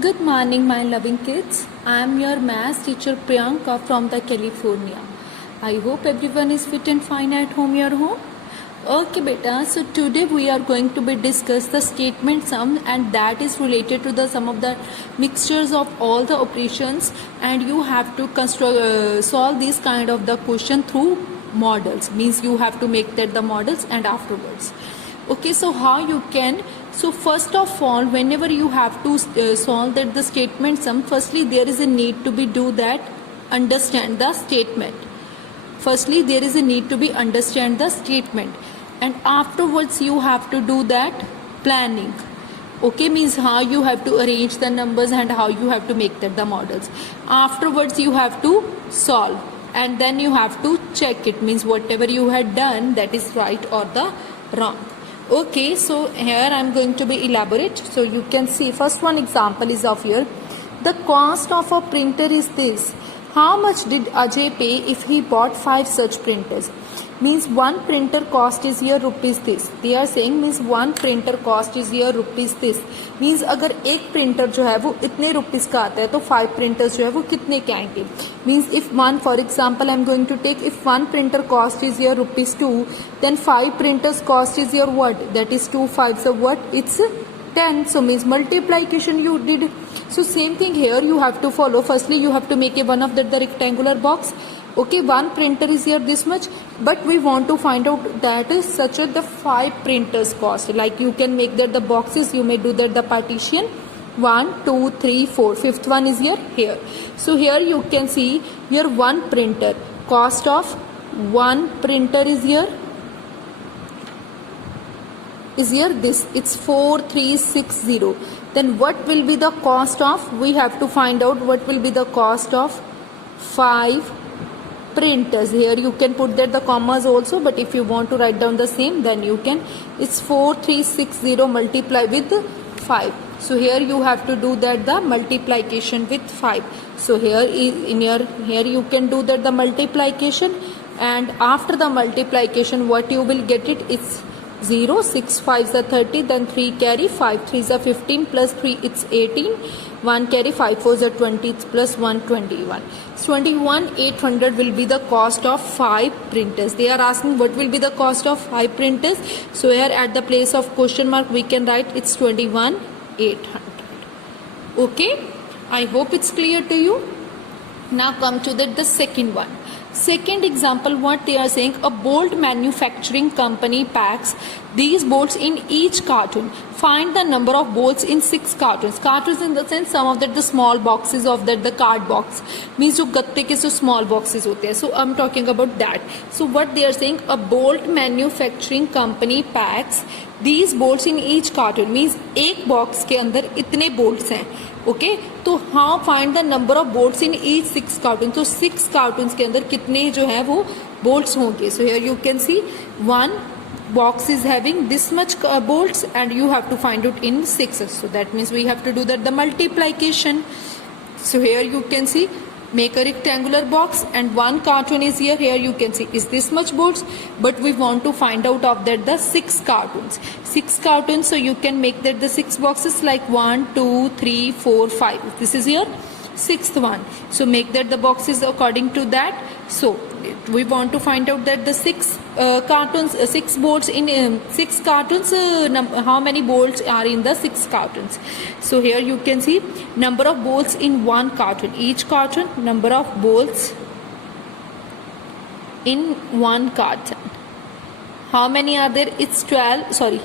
Good morning, my loving kids. I am your math teacher Priyanka from the California. I hope everyone is fit and fine at home. Your home. Okay, beta. So today we are going to be discuss the statement sum, and that is related to the sum of the mixtures of all the operations, and you have to solve this kind of the question through models. Means you have to make that the models and afterwards. Okay, so how you can, so first of all, whenever you have to solve that the statement sum, firstly there is a need to be do that understand the statement. Firstly there is a need to be understand the statement, and afterwards you have to do that planning. Okay, means how you have to arrange the numbers and how you have to make that the models. Afterwards you have to solve, and then you have to check it, means whatever you had done, that is right or the wrong. Okay, so here I am going to be elaborate. So you can see first one example is of here. The cost of a printer is this. How much did Ajay pay if he bought 5 such printers? Means one printer cost is here rupees this. They are saying means one printer cost is here rupees this. Means अगर एक printer जो है वो इतने rupees का आता है तो 5 printers जो है वो कितने के आएंगे. Means if one, for example, I am going to take, if one printer cost is here rupees 2, then 5 printers cost is here what? That is 2 5s of what? It's 10. So means multiplication you did. So same thing here you have to follow. Firstly you have to make a one of the rectangular box. Okay, one printer is here this much, but we want to find out that is such a the 5 printers cost. Like you can make that the boxes, you may do that the partition 1 2 3 4, fifth one is here. So here you can see here one printer cost of one printer is here this, it's 4360. Then what will be the cost of, we have to find out what will be the cost of 5 printers. Here you can put that the commas also, but if you want to write down the same, then you can. It's 4360 multiply with 5. So here you have to do that the multiplication with 5. So here in here you can do that the multiplication, and after the multiplication what you will get it, it's 0, 6 5s are 30, then 3 carry, 5 3s are 15, plus 3 it's 18, 1 carry, 5 4s are 20, plus 1 21. 21,800 will be the cost of 5 printers. They are asking what will be the cost of 5 printers. So here at the place of question mark we can write it's 21,800. Okay, I hope it's clear to you. Now come to the second one. Second example, what they are saying, a bolt manufacturing company packs these bolts in each carton. Find the number of bolts in 6 cartons. Cartons in the sense some of that the small boxes of that the card box, means जो गत्ते के जो small boxes होते हैं. So I'm talking about that. So what they are saying, a bolt manufacturing company packs these bolts in each carton, means एक box के अंदर इतने bolts हैं. ओके, तो how find the number of bolts in each 6 cartoon. तो 6 cartoon के अंदर कितने जो है वो बोल्ट्स होंगे. So here you can see one box is having this much bolts and you have to find it in 6. So that means we have to do that the multiplication. So here you can see, make a rectangular box and one carton is here. Here you can see is this much bolts, but we want to find out of that the 6 cartons. 6 cartons, so you can make that the 6 boxes like 1 2 3 4 5. This is here 6th one. So make that the boxes according to that. So we want to find out that the 6 cartons, 6 bolts in 6 cartons, how many bolts are in the 6 cartons. So here you can see number of bolts in one carton. Each carton, number of bolts in one carton. How many are there? It's 12, sorry,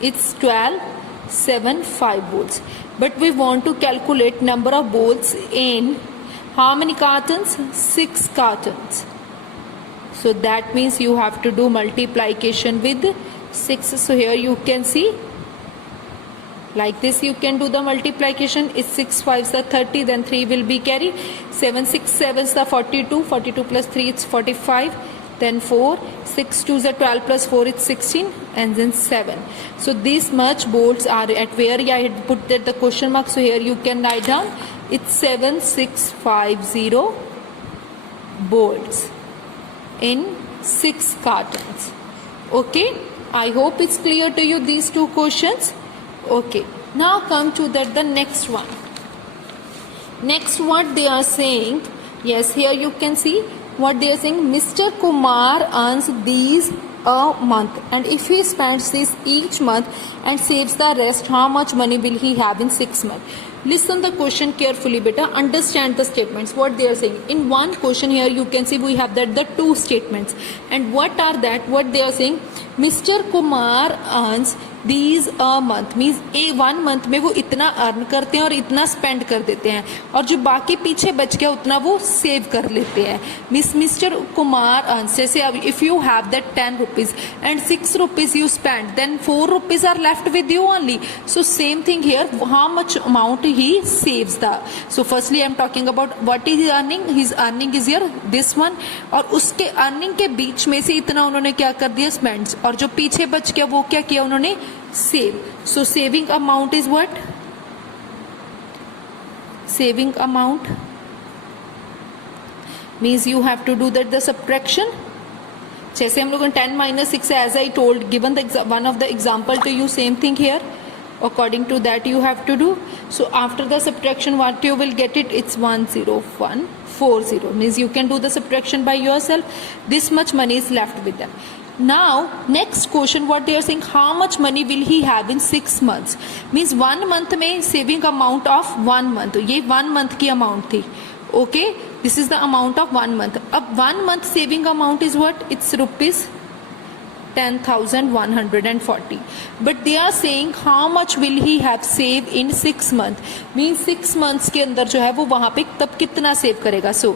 it's 12, 7, 5 bolts. But we want to calculate number of bolts in how many cartons? 6 cartons. So that means you have to do multiplication with 6. So here you can see like this you can do the multiplication. It's 6 5s are 30, then 3 will be carry, 7 6 7s are 42, 42 plus 3 it's 45, then 4 6 2s are 12 plus 4 it's 16, and then 7. So this much bolts are at where I had put that the question mark. So here you can write down it's 7650 bolts in 6 cartons. Okay, I hope it's clear to you these two questions. Okay, now come to that the next one. Next, what they are saying, yes, here you can see what they are saying. Mr. Kumar earns these a month, and if he spends this each month and saves the rest, how much money will he have in 6 months? Listen the question carefully, beta. Understand the statements. What they are saying. In one question here, you can see we have that the two statements, and what are that? What they are saying. Mr. Kumar earns these a month, means A 1 month में वो इतना earn करते हैं और इतना spend कर देते हैं, और जो बाकी पीछे बच गया उतना वो सेव कर लेते हैं. मीन्स मिस्टर कुमार अर्न्स, जैसे अब if you have that 10 rupees and 6 rupees you spend, then 4 rupees are left with you only. So same thing here, how much amount he saves the. So firstly I am talking about what is earning. His earning is here this one, और उसके earning के बीच में से इतना उन्होंने क्या कर दिया, स्पेंड्स, और जो पीछे बच गया वो क्या किया उन्होंने, save. So saving amount is what? Saving amount means you have to do that the subtraction. जैसे हम लोगों ने 10 minus 6 as I told, given the one of the example to you, same thing here. According to that you have to do. So after the subtraction, what you will get it? It's 10140. Means you can do the subtraction by yourself. This much money is left with them. Now next question, what they are saying, how much money will he have in 6 months? Means 1 month में saving amount of 1 month, ये 1 month की amount थी. Okay, this is the amount of 1 month. अब 1 month saving amount is what? It's rupees 10,140. But they are saying how much will he have save in 6 months? Means 6 months के अंदर जो है वो वहाँ पे तब कितना सेव करेगा. So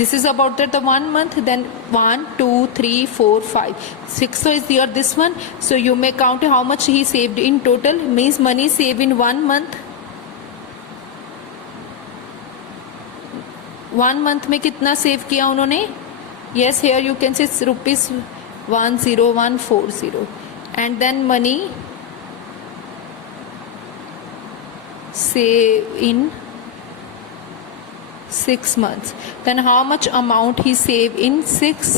this is about that the 1 month, then 1 2 3 4 5 6, so is here this one. So you may count how much he saved in total. Means money save in 1 month. 1 month में कितना सेव किया उन्होंने? Yes, here you can say rupees 10140, and then money save in 6 months. Then how much amount he save in 6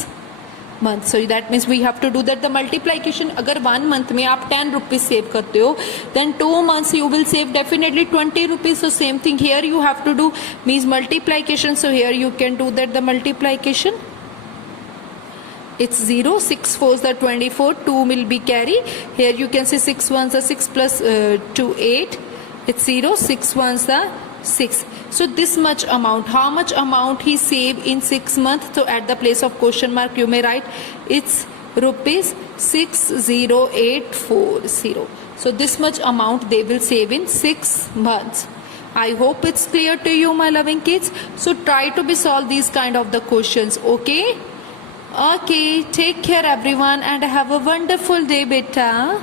months? So that means we have to do that the multiplication. अगर 1 month में आप 10 rupees save करते हो, then 2 months you will save definitely 20 rupees. So same thing here you have to do, means multiplication. So here you can do that the multiplication. It's 0, 6 4s are 24, 2 will be carry. Here you can say 6 1s are 6 plus 2 8. It's 0, 6 1s are 6. So this much amount, how much amount he save in 6 months? So at the place of question mark you may write it's rupees 60840. So this much amount they will save in 6 months. I hope it's clear to you, my loving kids. So try to be solve these kind of the questions. Okay, take care everyone and have a wonderful day, beta.